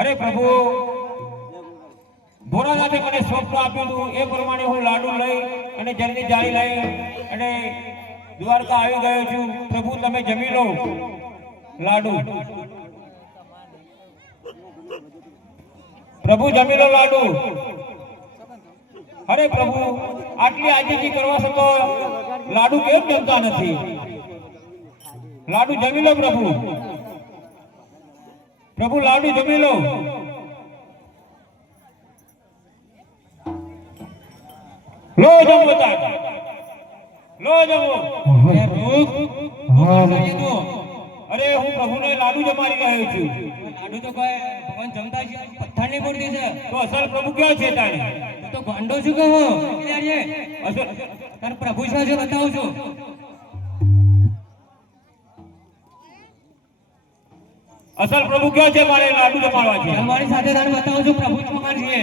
અરે પ્રભુ ભોળાનાથે મને સ્વપ્ન આપ્યું હતું એ પ્રમાણે હું લાડુ લઈ અને જલ્દી જાળી લઈ અને દ્વારકા આવી ગયો છું. પ્રભુ તમે જમી લો લાડુ. પ્રભુ જમી લો લાડુ. અરે પ્રભુ આટલી આજીજી કરવા છતાં લાડુ કેમ જમતા નથી? લાડુ જમી લો પ્રભુ. પ્રભુ લાડુ જમી લો. લો જમો તાક. લો જમો. અરે હું પ્રભુને લાડુ જમાડી રહ્યો છું. લાડુ તો કોઈ ભગવાન જમતા છે પથ્થરની મૂર્તિ છે. તો અસલ પ્રભુ ક્યાં છે તાણે? તો ગાંડો છું કે હું તાર પ્રભુ શું છે બતાવું છું. અસલ પ્રભુ ક્યાં છે? મારે લાડુ જમાડવા છે. મારી સાથે તારે બતાવું છું પ્રભુ મકાન છે.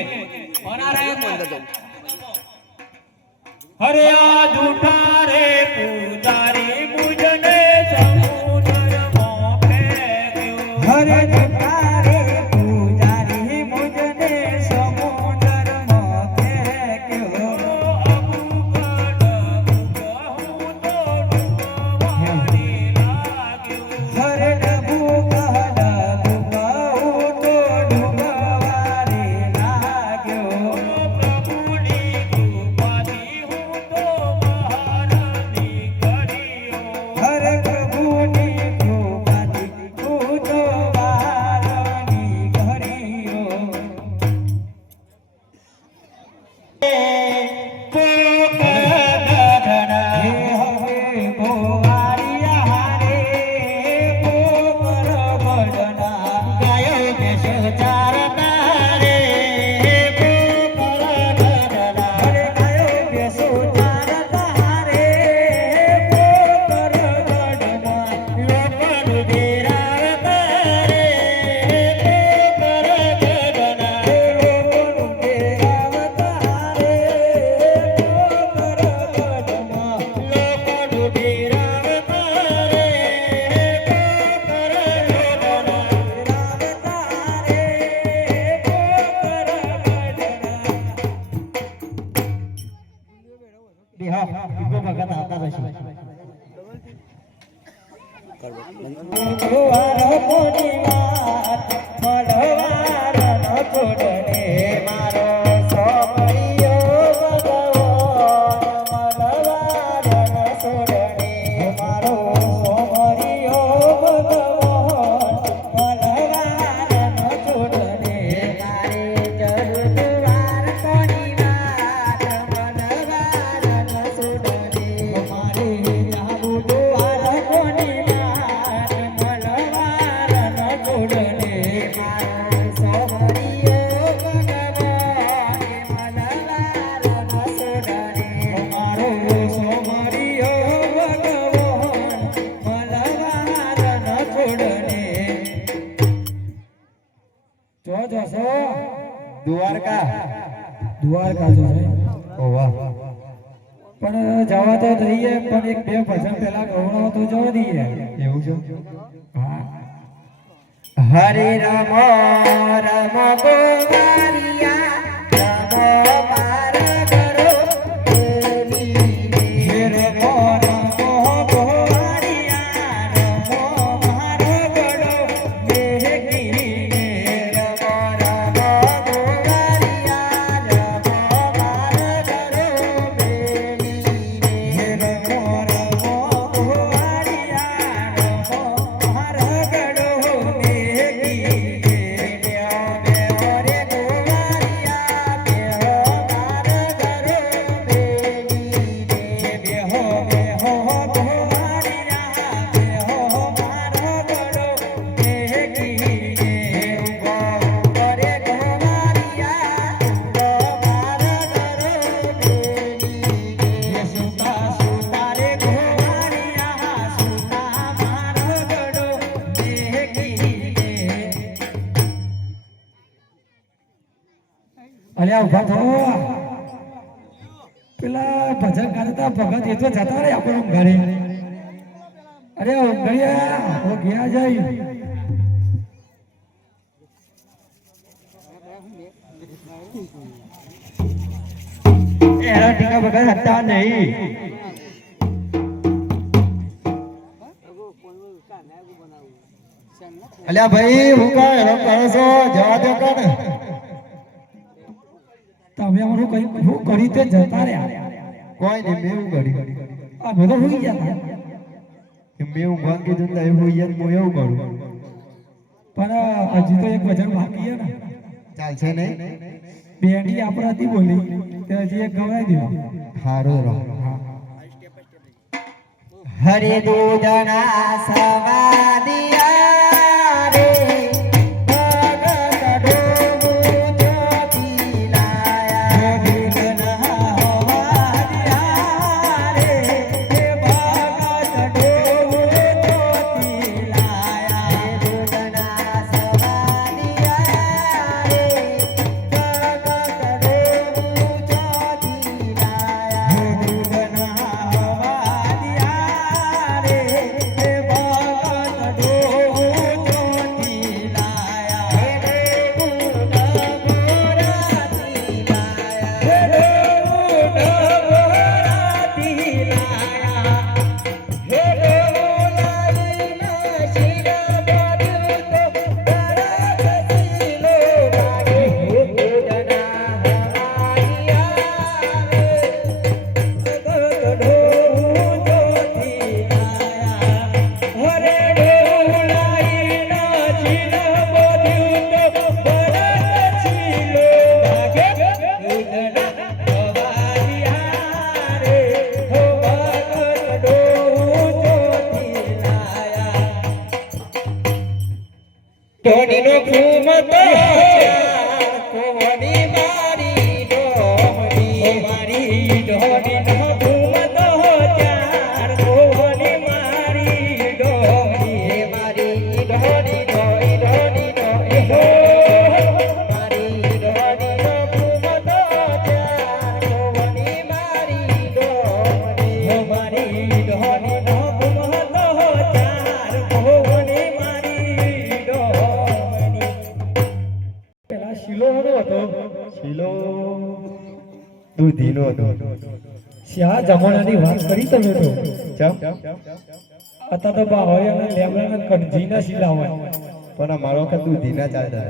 અરે આ જૂઠા રે પૂજારી મુજને સમુદ્રમાં ફેંક્યો. હરે જૂઠા રે પૂજારી મુજને સમુદ્રમાં ફેંક્યો. હરે ડબુ કહું તો ડૂબવારે લાગ્યો. હરે પ્રભુની કૃપાથી હું તો વારની ઘડીયો. હવે ગોવાળિયા હારે પોપર બળના ગાયો બેસો ચારતા રે પોપર બળના. હરે ગાયો બેસો ચારતા રે પોપર બળના. લોકોનું ડેરાવતા રે પોપર બળના. લોકોનું ડેરાવતા રે પોપર બળના. લોકોનું ડેરાવતા રે દ્વારકા જો છે. પણ જવા તો દઈએ પણ એક બે ભજન પેલા ગૌરવ તો જવા દઈએ. એવું છે? હા. હરે રામ રામ ગોવાળિયા રામ માર કરો દેવી. હરે રામ ગોવાળિયા રામ માર કરો દેવી. રામ રામ ગોવાળિયા રામ માર કરો દેવી. રામ રામ ગોવાળિયા રામ માર કરો દેવી. અલ્યા ઉભા થો. પેલા ભજન ગાતા ભગત એ તો જતા રે આપણો ઘરે. અરે ઘડિયા આપણો ગયા જાય. એના ટીકા વગર હતા નહીં. અલ્યા ભાઈ હું કાંઈ હેરાન કરો છો? જવા દો કોને. તમે અમારું કઈ હું કરી તે જતા રહ્યા. કોઈ નહીં, મેં એવું કર્યું. અમે તો હોઈ ગયા મેં એવું ભાન કીધું ને એવું હોય હું એવું કરું. પણ હજી તો એક વજન બાકી છે ને. ચાલશે નહીં? બેન્ડી આપણે હતી બોલી તે હજી એક ગવડાવી દો. હારું રહો. હરે દૂધના સવાદિયા રે ભગત ડોબું જ્યોતિ લાયા. દૂધના સવાદિયા રે ભગત ડોબું જ્યોતિ લાયા. દૂધના સવાદિયા રે ભગત ડોબું જ્યોતિ લાયા. દૂધના ધોનીનો ઘૂમતો કોની મારી ડોમડી. મારી ધોનીનો ઘૂમતો ચાર કોની મારી ડોમડી. મારી ધોનીનો ધોનીનો એહો મારી ધોનીનો ઘૂમતો ચાર કોની મારી ડોમડી. મારી ધોનીનો ઘૂમતો ચાર કોની મારી ડોમડી. પેલા શીલો હતો. શીલો દૂધીનો હતો. શ્યા જમાનાની વાત કરી તમે તો. ચમ અત્યારે તો બાવળિયા અને લેમડા અને કણજીના શીલા હોય. પણ અમારો વખત દૂધીના ચાલતા.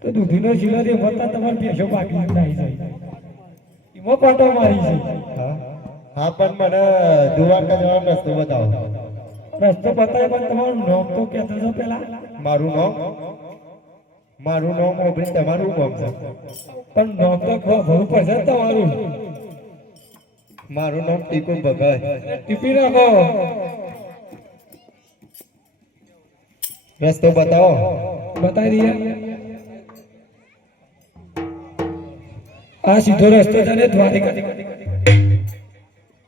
તો દૂધીનો શીલો થી વત્તા તમારે ભેંસો પાકી નાઈ જાય. એમાં પાટો મારી છે. હા હા, પણ મને દ્વારકા જવાનો રસ્તો બતાવો. રસ્તો બતાવે પણ તમારું નામ તો કહેતો છો પેલા. મારું નામ ઓબરી તમારું નામ છે. પણ નામ તો ભરું પડશે ને તમારું. મારું નામ ટીકુ ભગત. ટીપી નાખો. રસ્તો બતાવો. બતાવી દઈએ. આ સીધો રસ્તો છે ને દ્વારિકા.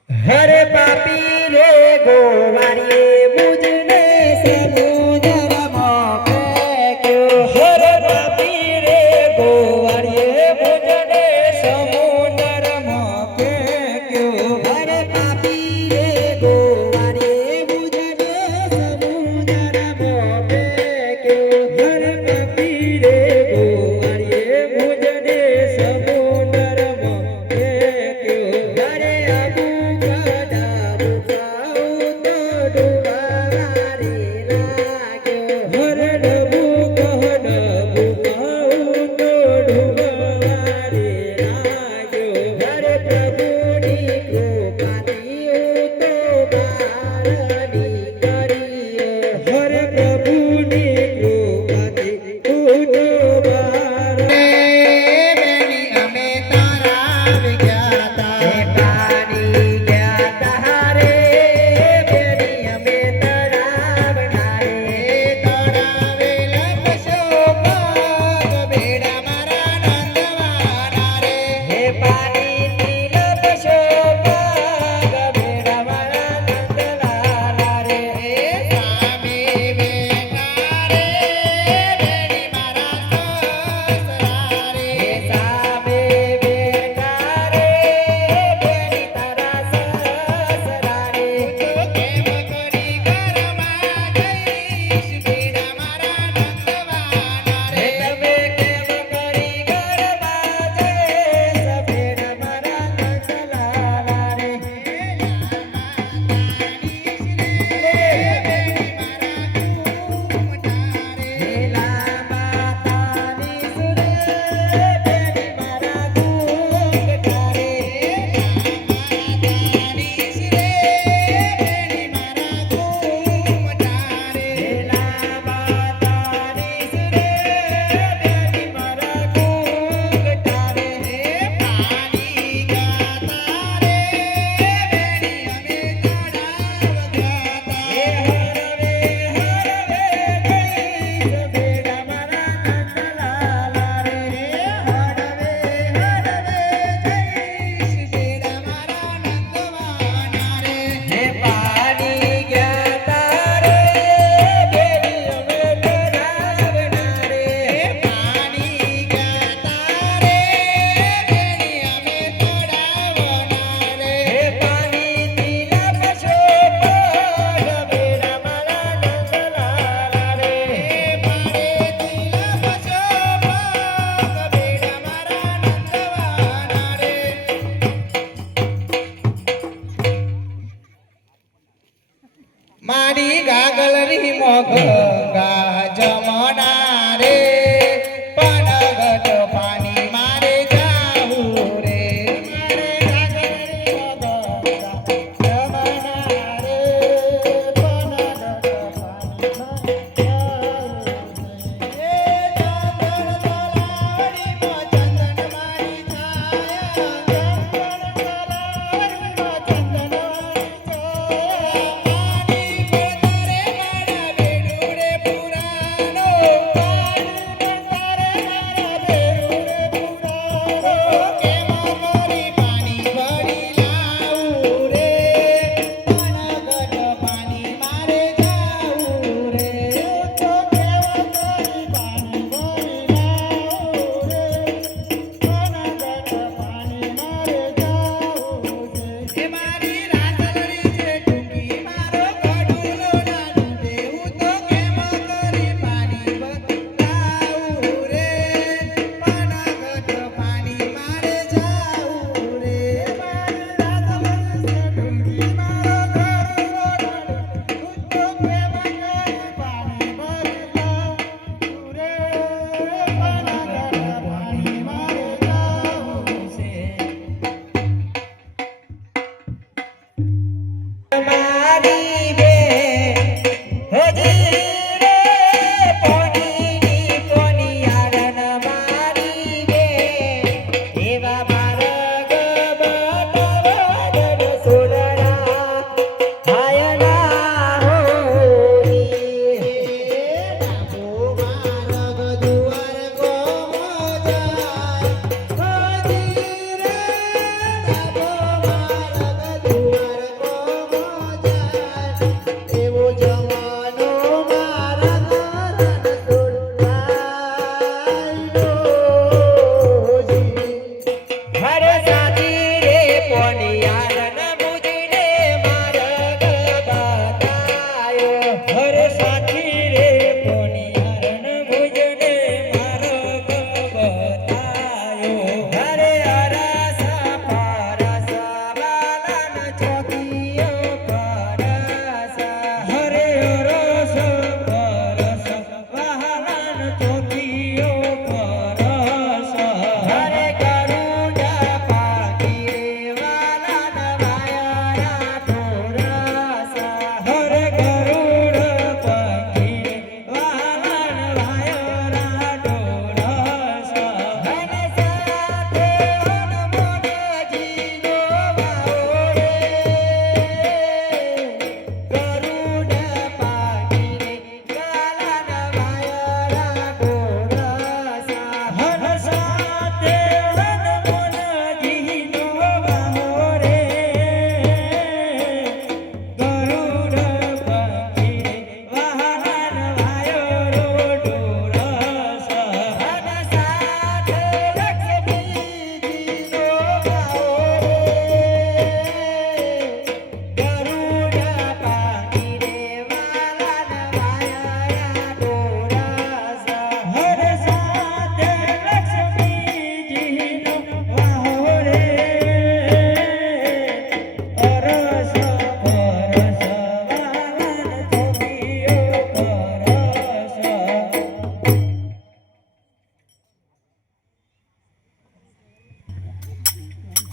હરે પાપી રે ગોવારીએ મુજને સમુદ્રમાં ફેંક્યો. હરે પાપી રે ગોવાળીએ મુજને સમુદ્રમાં ફેંક્યો. હરે પાપી રે ગોવારીએ મુજને સમુદ્રમાં ફેંક્યો. હરે પાપી રે ગોવાળીએ મુજને સમુદ્રમાં ફેંક્યો. હરે અબુ કાડા મુકાઉ તો ડૂબા.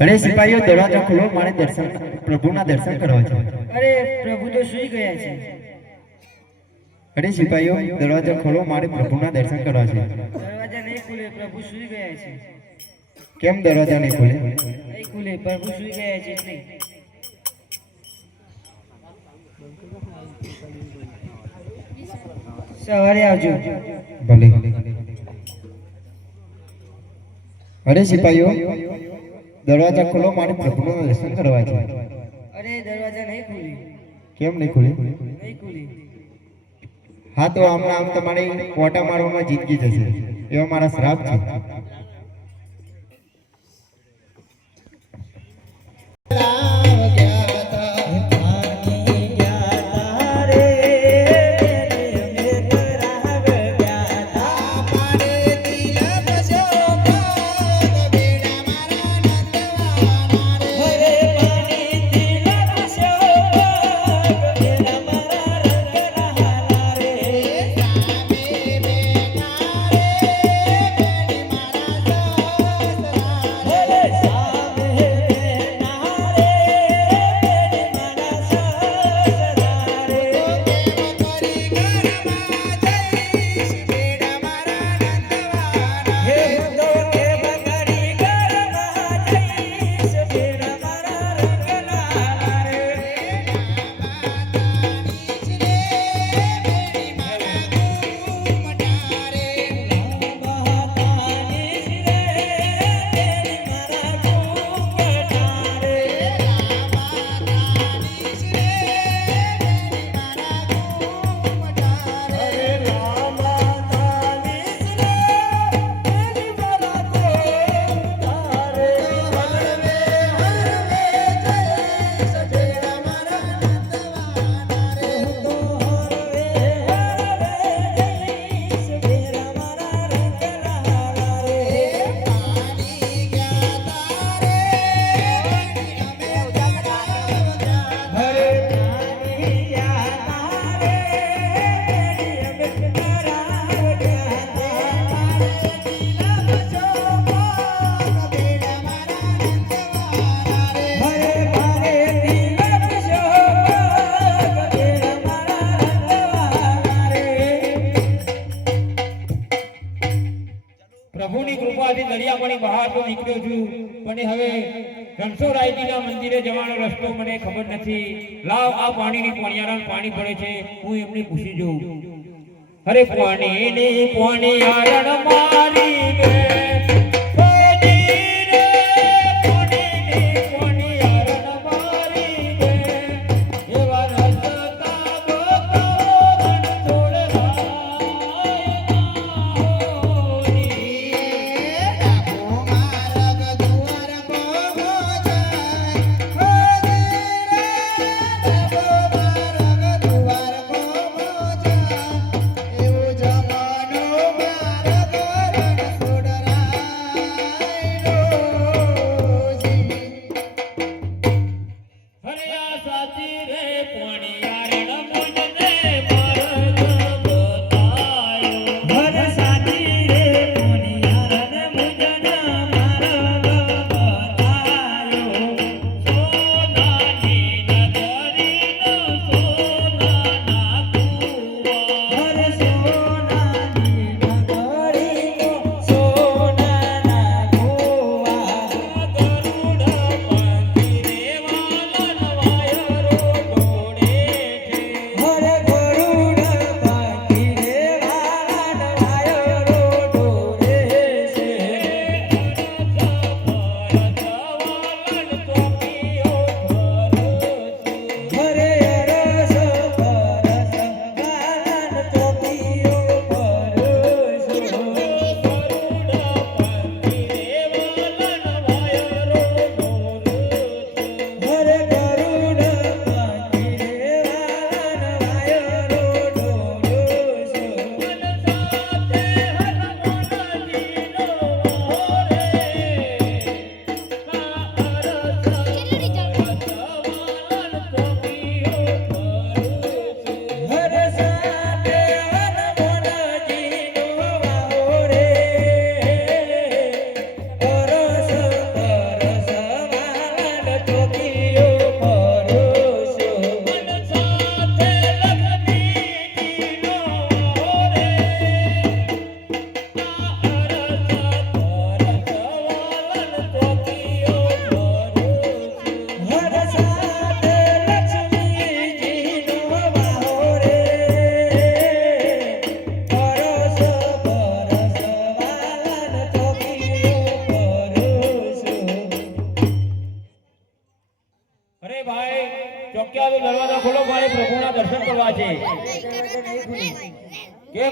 અરે સિપાહીઓ દરવાજો ખોલો, મારે પ્રભુના દર્શન કરવા છે. અરે પ્રભુ તો સુઈ ગયા છે. અરે સિપાહીઓ દરવાજો ખોલો, મારે પ્રભુના દર્શન કરવા છે. દરવાજા નહીં ખુલે, પ્રભુ સુઈ ગયા છે. કેમ દરવાજા નહીં ખોલે? નહીં ખુલે, પ્રભુ સુઈ ગયા છે એટલે. સવારે આવજો. ભલે. અરે સિપાહીઓ દરવાજા ખોલો, મારે પ્રભુના દર્શન કરવા છે. અરે દરવાજા નહીં ખુલે. કેમ નહીં ખુલે? નહીં ખુલે. હા તો હમણાં આમ તમારી કોટા મારવામાં જીતકી જશે, એવો મારા શ્રાપ છે. પ્રભુની કૃપાથી દરિયાપણી બહાર તો નીકળ્યો છું, પણ હવે રણછોડરાયજીના મંદિરે જવાનો રસ્તો મને ખબર નથી. લાવ આ પાણીની પોણિયારામાં પાણી પડે છે, હું એમને પૂછી જોઉં. અરે પાણીની પોણિયારણ મારી બે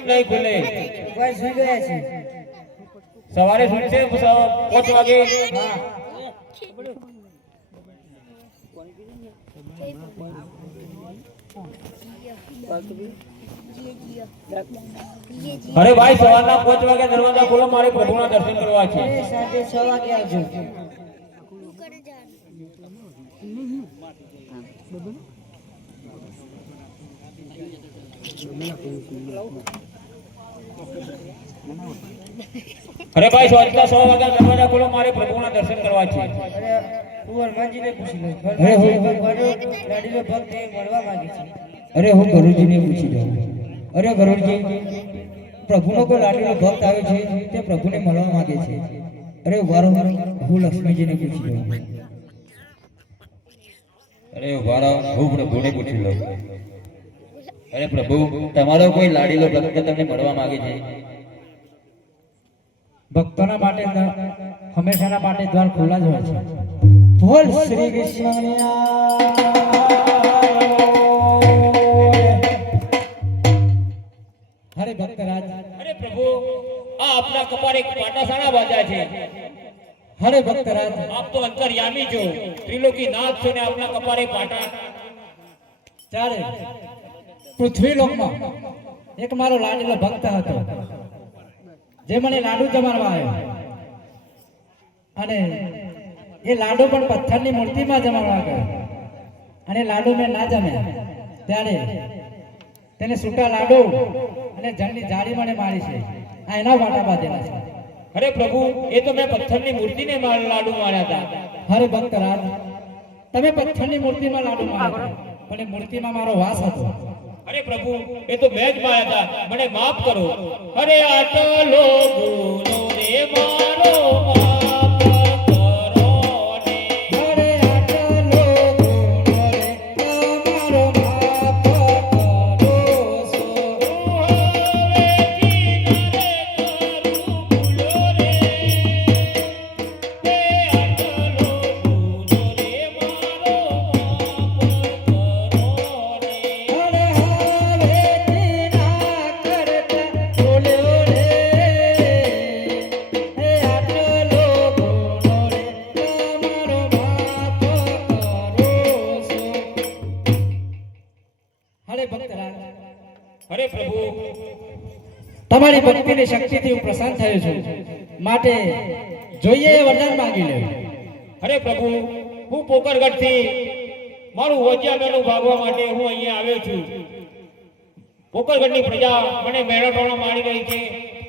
નહીં ખુલે. કોઈ સુઈ ગયા છે સવારે છૂટશે 5 વાગે. અરે ભાઈ સવારના 5 વાગે દરવાજા ખોલો, મારે પ્રભુના દર્શન કરવા છે. સાંજે 6 વાગે આવજો અરે ભાઈ સાંજના 6 વાગે દરવાજા ખોલો, મારે પ્રભુના દર્શન કરવા છે. તું હનુમાનજીને પૂછી લે અરે હું લાડીલો ભક્ત એ મળવા માંગે છે અરે હું ગરુડજીને પૂછી લઉં. અરે ગરુડજી, પ્રભુનો કોઈ લાડીલો ભક્ત આવે છે તે પ્રભુને મળવા માંગે છે. અરે વારંવાર હું લક્ષ્મીજીને પૂછી લઉં. અરે ઉભા રહો, હું પ્રભુને પૂછી લઉં. અરે પ્રભુ, તમારો કોઈ લાડીલો ભક્ત તમને મળવા માંગે છે? ભક્તોના માટે હંમેશાના માટે દ્વાર ખુલ્લા જ હોય છે. બોલ શ્રી કૃષ્ણ. હરે ભક્તરાજ. અરે પ્રભુ, આ આપના કપાળે પાટાસાણા બાંધ્યા છે. હરે ભક્તરાજ. આપ તો અંતર્યામી છો, ત્રિલોકી નાથ છો ને આપના કપાળે પાટા. ચારે પૃથ્વી લોકમાં એક મારો લાડીલો ભક્ત હતો, જે મને લાડુ જમાડવા આવ્યો, અને એ લાડુ પણ પથ્થરની મૂર્તિમાં જમાડવા ગયો, અને લાડુ મેં ના જમ્યા. ત્યારે તેને સૂકા લાડુ અને જળની જાળી મને મારી છે. આ એના વાટા બાંધેલા છે. અરે પ્રભુ, એ તો મેં પથ્થરની મૂર્તિને લાડુ માર્યા હતા. હરે ભક્તરાજ, તમે પથ્થરની મૂર્તિમાં લાડુ માર્યા હતા, પણ એ મૂર્તિમાં મારો વાસ હતો. અરે પ્રભુ, એ તો મેં જ માર્યા હતા, મને માફ કરો. અરે આટલો ગુનો રે મારો, માફ કરો ને. અરે આટલો ગુનો રે તમારો, માફ કરો સો. અરે હવેથી ના કરતા બોલ્યો રે. હે આટલો ગુનો રે તમારો, માફ કરો સો. હરે ભક્તરાજ, અરે પ્રભુ, તમારી ભક્તિની શક્તિથી હું પ્રસન્ન થયો છું, માટે જોઈએ એ વરદાન માંગી લે. અરે પ્રભુ, હું પોકરગઢથી મારું વજ્યામેળું ભાગવા માટે હું અહીંયા આવ્યો છું. પોકરગઢની પ્રજા મને મેળાટોણા મારી રહી છે,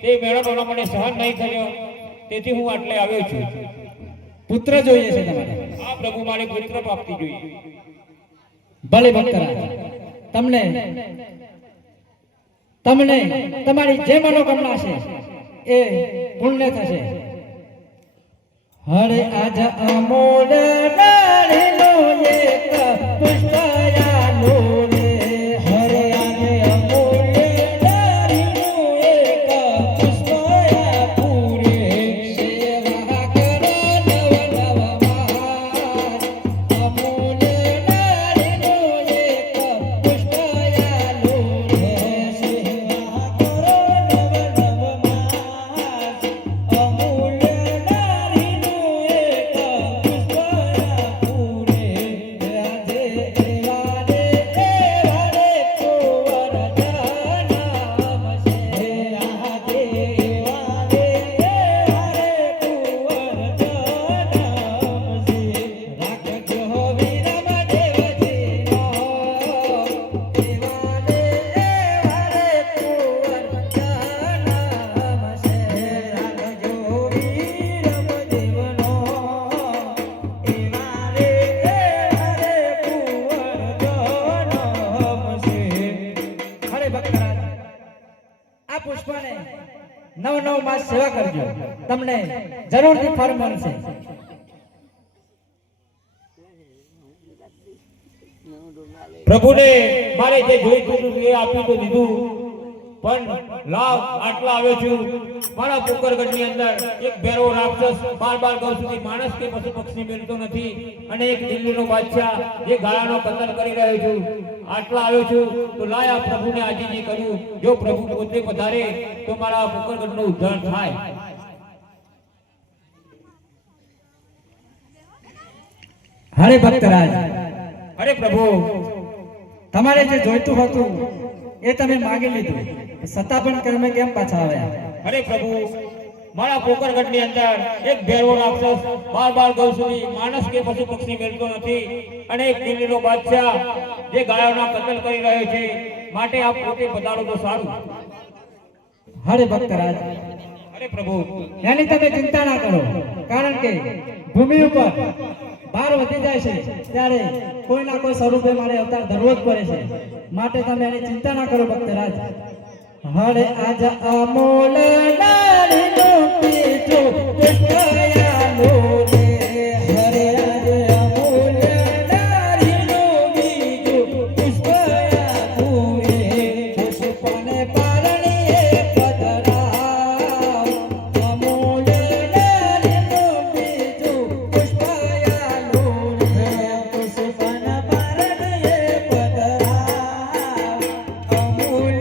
તે મેળાટોણા મને સહન નહીં થયો, તેથી હું આટલે આવ્યો છું. પુત્ર જોઈએ છે તમારે? આ પ્રભુ, મારે પુત્ર પ્રાપ્તિ જોઈએ. ભલે ભક્તરાજ, તમને તમારી જે મનોકામના છે એ પૂર્ણ થશે. હરે આજ અમોલ નારીનો એક પુષ્પયાનો રે. હરે આજ અમોલ નારીનો એક પુષ્પયા પૂરે. સેવા કરો નવ નવ માસ. અમોલ નારીનો એક પુષ્પયાનો રે. સેવા કરો નવ નવ માસ. અમોલ નારીનો એક પુષ્પયા પૂરે. રાજે એવા રે કુંવર જનામ છે. રાજે એવા રે કુંવર જનામ છે. રાખજો વિરમ દેવજીનો. એવા રે કુંવર જનામ છે. રાખજો વિરમ દેવનો. એવા રે કુંવર જનામ છે. હરે ભક્તરાજ, આ પુષ્પને 9 માસ સેવા કરજો, તમને જરૂરથી ફળ મળશે. પ્રભુને મારે જે જોઈતું હતું એ આપ્યું તો દીધું, પણ લાવ આટલા આવ્યો છું. મારા પોકરગઢની અંદર એક ભેરો રાક્ષસ 12 ગાઉ સુધી માણસ કે પશુ પક્ષી મેળતો નથી, અને એક દિલ્હીનો બાદશાહ જે ગાળાનો કતલ કરી રહ્યો છું. આટલા આવ્યો છું તો લાય આ પ્રભુને આજીજી કર્યું. જો પ્રભુ પોતે પધારે તો મારા પોકરગઢનો ઉદ્ધાર થાય. હરે ભક્તરાજ, અરે પ્રભુ, તમારે જે જોઈતું હતું એ તમે માગી લીધું, છતાં પણ તમે કેમ પાછા આવ્યા? અરે પ્રભુ, મારા પોકરગઢની અંદર એક ભેરવો રાક્ષસ 12 ગૌ સુધી માણસ કે પશુ પક્ષી મેળતો નથી અને એક દિલ્હીનો બાદશાહ જે ગાયોના કતલ કરી રહ્યો છે. માટે આપ પોતે પધારો તો સારું. હરે ભક્તરાજ, અરે પ્રભુ, એની તમે ચિંતા ના કરો, કારણ કે ભૂમિ ઉપર ભાર વધી જાય છે ત્યારે કોઈ ના કોઈ સ્વરૂપે મારે અવતાર ધરવો જ પડે છે. માટે તમે એની ચિંતા ના કરો ભક્તરાજ. હરે આજ અમોલ નારીનું પીઠું પુષ્પયાલો રે. હરે આજ અમોલ નારીનું બીજું પુષ્પયાલો રે. પુષ્પને પારણીએ પધરાવ. અમોલ નારીનું બીજું પુષ્પયાલો રે. પુષ્પને પારણીએ પધરાવ. અમોલ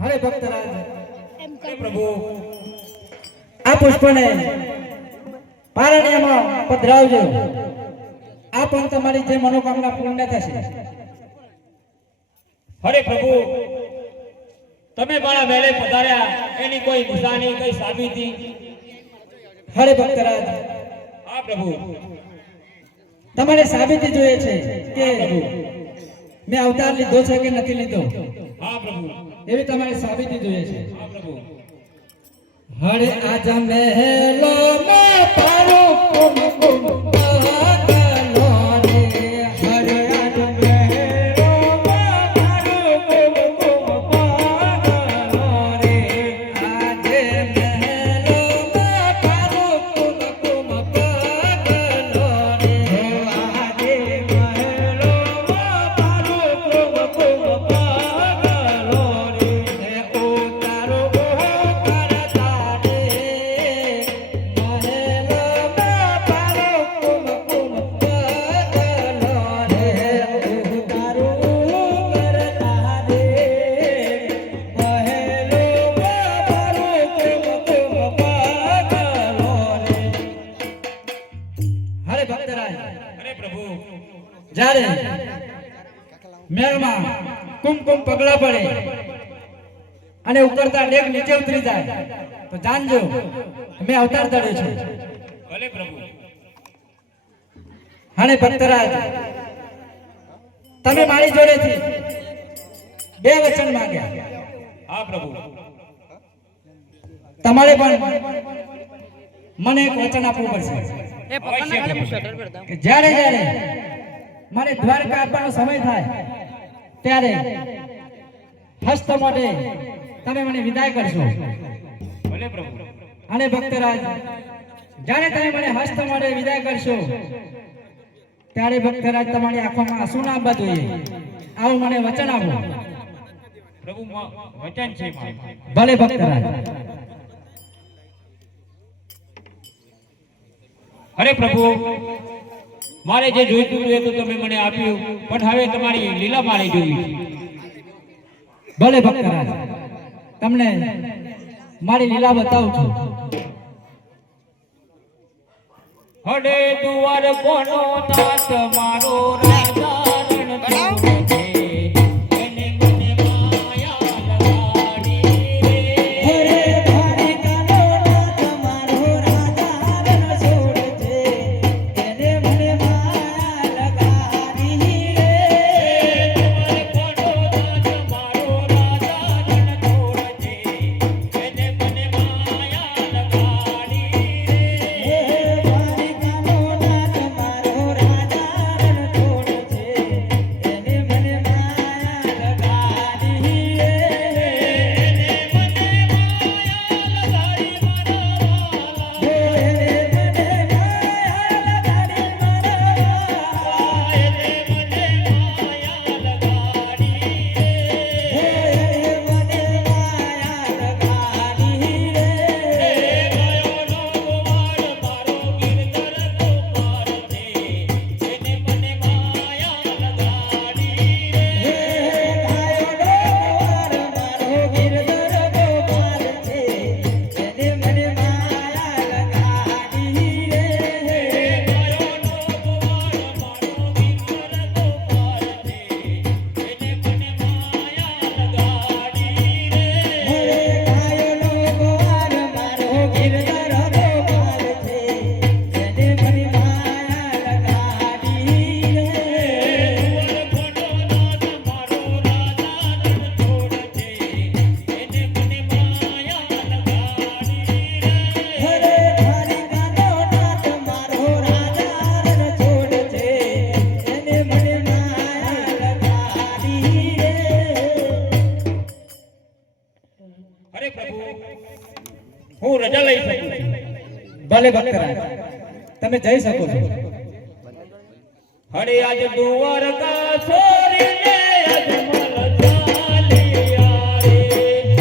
હરે ભક્તરાજ, અરે પ્રભુ, આ પુષ્પને પારણ્યમાં પધરાવજો. આ પણ તમારી જે મનોકામના પૂર્ણ થશે. અરે પ્રભુ, તમે મારા મહેલે પધાર્યા એની કોઈ નિશાની, કઈ સાબિતી? હરે ભક્તરાજ, હા પ્રભુ, તમારે સાબિતી જોઈએ છે કે મેં અવતાર લીધો છે કે નથી લીધો, હા પ્રભુ, એવી તમારે સાબિતી જોઈએ છે. હા પ્રભુ. હરે આજ મહેલો માં પારો કુમ કુમ પાગલો રે. હરે આજ મહેલો માં પારો કુમ કુમ પાગલો રે. આજે મહેલો માં પારો કુમ કુમ પાગલો રે. આજે મહેલો માં પારો કુમ કુમ પાગલો રે. ઉતારો જ્યારે મેળમાં કુમકુમ પગલા પડે અને ઉતરતા ડેગ નીચે ઉતરી જાય તો જાણજો મેં અવતાર ધર્યો છે. ભલે પ્રભુ. અને ભક્તરાજ, તમે મારી જોડેથી 2 વચન માંગ્યા. હા પ્રભુ. તમારે પણ મને એક વચન આપવું પડશે કે જ્યારે જ્યારે મારે દ્વારકા આપવાનો સમય થાય ત્યારે હસ્ત મોઢે તમે મને વિદાય કરશો. ભલે પ્રભુ. અને ભક્તરાજ, જ્યારે તમે મને હસ્ત મોઢે વિદાય કરશો ત્યારે ભક્તરાજ તમારી આંખોમાં આંસુ ના આવવા જોઈએ. આવું મને વચન આપો. પ્રભુ, વચન છે મારું. ભલે ભક્તરાજ. અરે પ્રભુ, મારે જે જોઈતું હતું એ તો તમે મને આપ્યું, પણ હવે તમારી લીલા મારે જોવી છે. ભલે ભક્તરાજ, તમને મારી લીલા બતાવું છું. હડે દુવાર કોનો નાથ મારો રાજા રણ છે. એને મને માયા લગાડી રે. હરે દ્વારિકાનો નાથ મારો રાજા રણ છોડ છે. એને મને માયા લગાડી રે. દુવાર કોનો નાથ મારો રાજા રણ છોડ છે. એને મને માયા લગાડી રે. હે દ્વારિકાનો નાથ મારો રાજા રણ છોડ છે. હું રજા લઈ શકું છું. ભલે ભક્તરાજ, તમે જઈ શકો છો. હરે આજ દ્વારકા છોડીને અજમલ ચાલ્યા રે.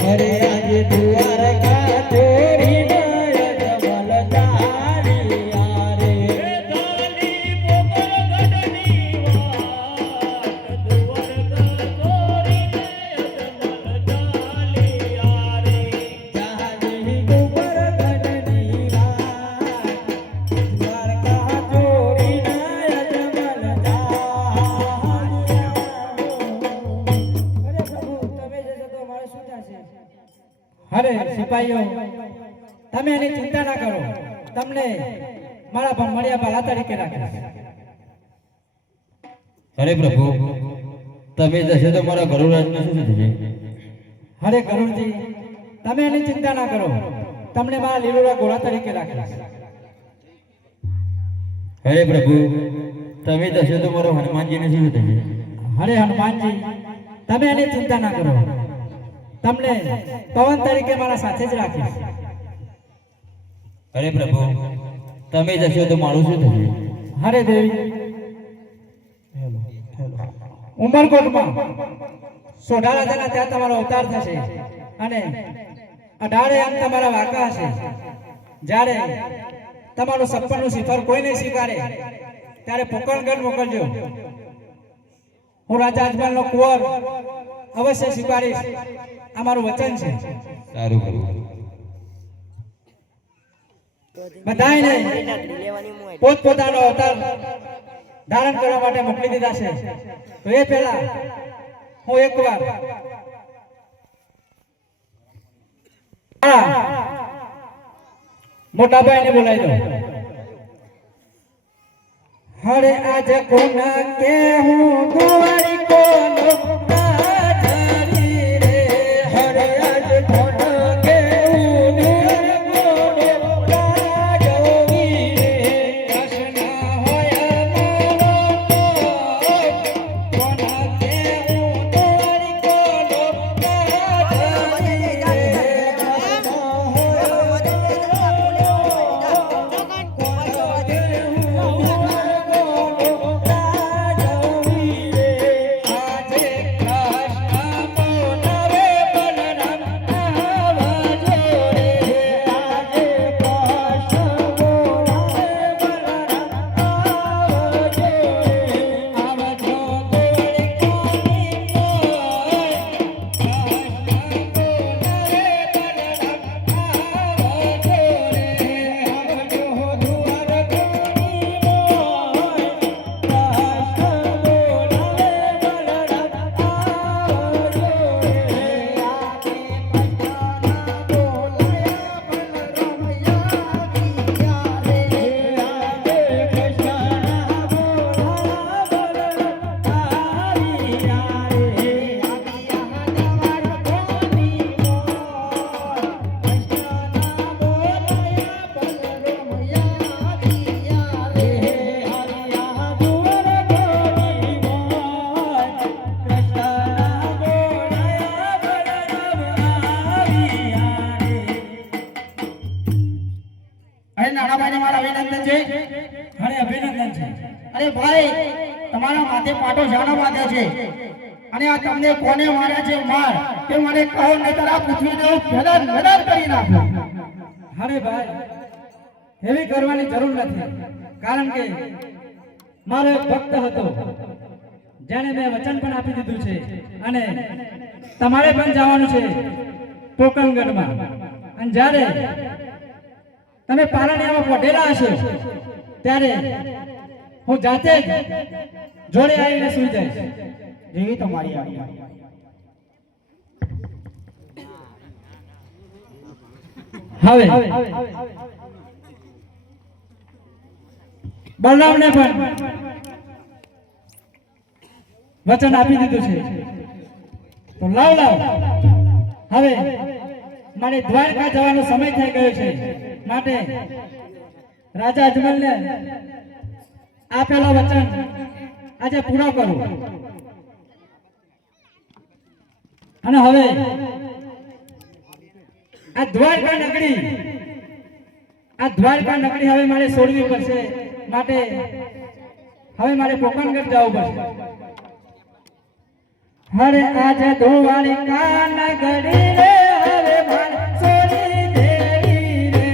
હરે આજે દ્વારકા ચોરીને અજમલ ચાલ્યા રે. હે ચાલી પોકરગઢની વાત, દ્વારકા છોડીને અજમલ ચાલ્યા રે. ચાલી ગોવર્ધનની વાત, દ્વારકા ચોરીને અજમલ અરે સિપાહીઓ, તમે એની ચિંતા ના કરો. તમને મારા ભમડિયા બાલા તરીકે રાખીશ. અરે પ્રભુ, તમે જશો તો મારા ગરુડરાજનું શું થશે? અરે ગરુડજી, તમે એની ચિંતા ના કરો. તમને મારા લીલોડા ઘોડા તરીકે રાખીશ. અરે પ્રભુ, તમે જશો તો મારો હનુમાનજીને શું થશે? અરે હનુમાનજી, તમે એની ચિંતા ના કરો. તમને પવન તરીકે મારા સાથે જ રાખીશ. અરે પ્રભુ, તમે જશો તો મારું શું થશે? અરે દેવી, ઉમરકોટમાં સોઢા રાજાના ત્યાં તમારો અવતાર થશે અને 18 આમ તમારા વાંકા હશે. જ્યારે તમારું સપનનું શિખર કોઈ નહીં સ્વીકારે ત્યારે પોકરણગઢ મોકલજો. હું રાજા અજમલનો કુંવર અવશ્ય સ્વીકારીશ. આ મારું વચન છે. સારું પ્રભુ. બધાયને પોતપોતાનો અવતાર ધારણ કરવા માટે મોકલી દીધા છે. તો એ પહેલા હું એકવાર મોટા ભાઈને બોલાવી દઉં. હરે આજ કોના કે હું કુંવરી કોનો રાજારી રે. હરે આજ કોના કે હું કુંવરી કોનો રાજારી રે. કૃષ્ણ હોય મારો કોના કે હું કુંવરી કોનો રાજારી રે. કૃષ્ણ હોય અરે અભિનંદન છે. અરે ભાઈ, તમારા માથે પાટો શાનો બાંધે છે અને આ તમને કોને માર્યા છે માર તે મને કહો, નહીતર આ પૃથ્વીને ભેદાન ભેદાન કરી નાખો. અરે ભાઈ, એવી કરવાની જરૂર નથી. કારણ કે મારો એક ભક્ત હતો જેને મેં વચન પણ આપી દીધું છે અને તમારે પણ જવાનું છે પોકરણગઢમાં. અને જ્યારે તમે પારણિયામાં પઢેલા હશો ત્યારે હું જાતે જ જોડે આવીને સુઈ જઈશ. જેવી તમારી આજ્ઞા. હવે બલરામને પણ વચન આપી દીધું છે. તો લાવ હવે મારે દ્વારકા જવાનો સમય થઈ ગયો છે. માટે રાજા અજમલને આપેલો વચન આજે પૂરો કરું. અને હવે આ દ્વારકા નગરી આ દ્વારકા નગરી હવે મારે છોડવી પડશે, માટે હવે મારે પોકણગઢ જવું પડશે. હરે આજે દ્વારકા નગરી રે હવે મારે છોડી દેવી રે.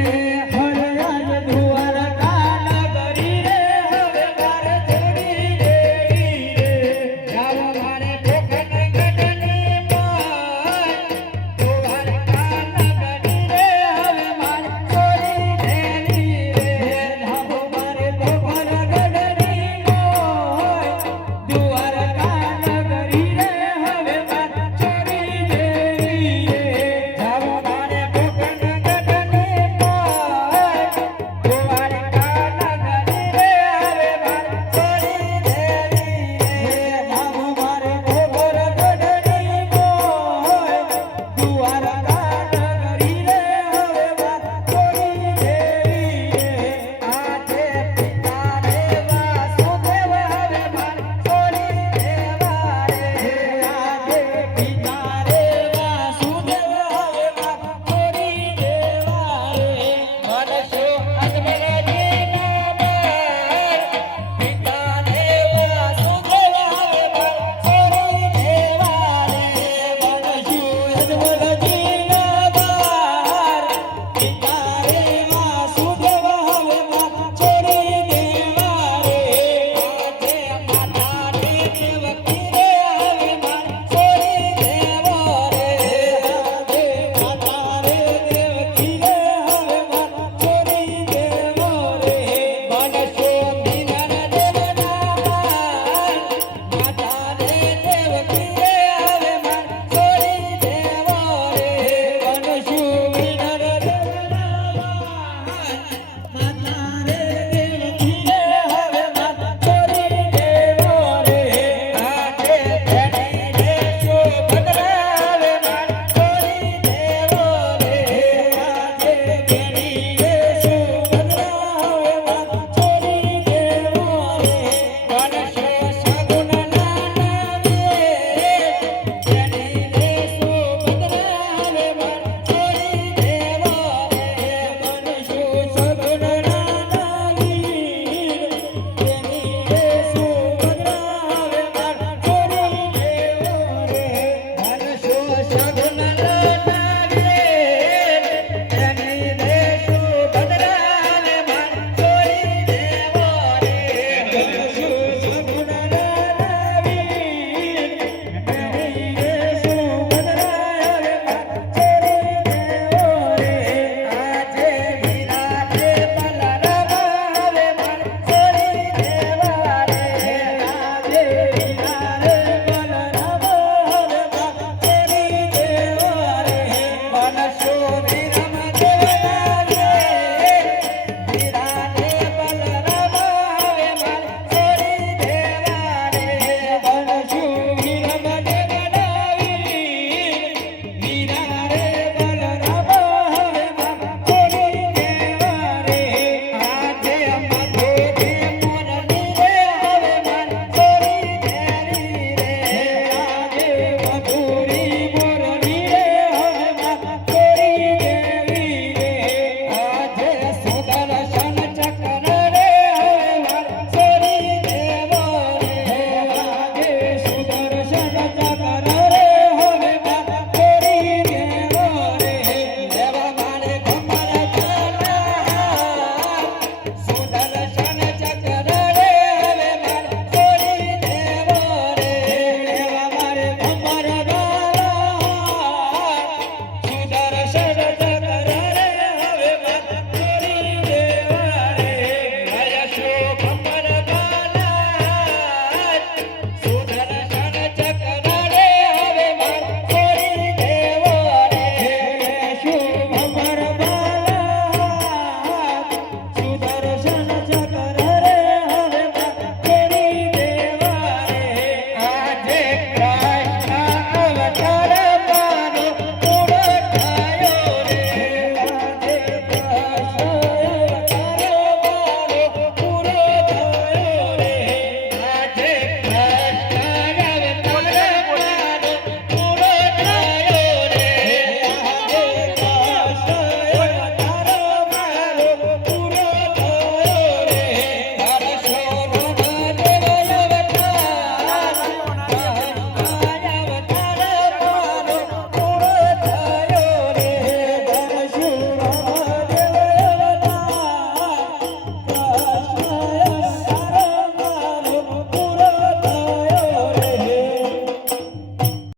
હરે આજે દ્વારકા નગરી રે હવે મારે છોડી દેવી રે. જાવ મારે પોકણગઢની માય, દ્વારકા નગરી રે હવે મારે છોડી દેવી રે. જાવ મારે પોકણગઢની માય, દ્વારકા નગરી રે હવે મારે છોડી દેવી રે. જાવ મારે પોકણગઢની માય, દ્વારકા નગરી રે હવે મારે છોડી દેવી રે. જાવ મારે પોકણગઢની માય, દ્વારકા નગરી રે હવે મારે છોડી દેવી રે. આજે પિતા રે વાસુદેવ હવે મારે છોડી દેવા રે. આજે પિતા રે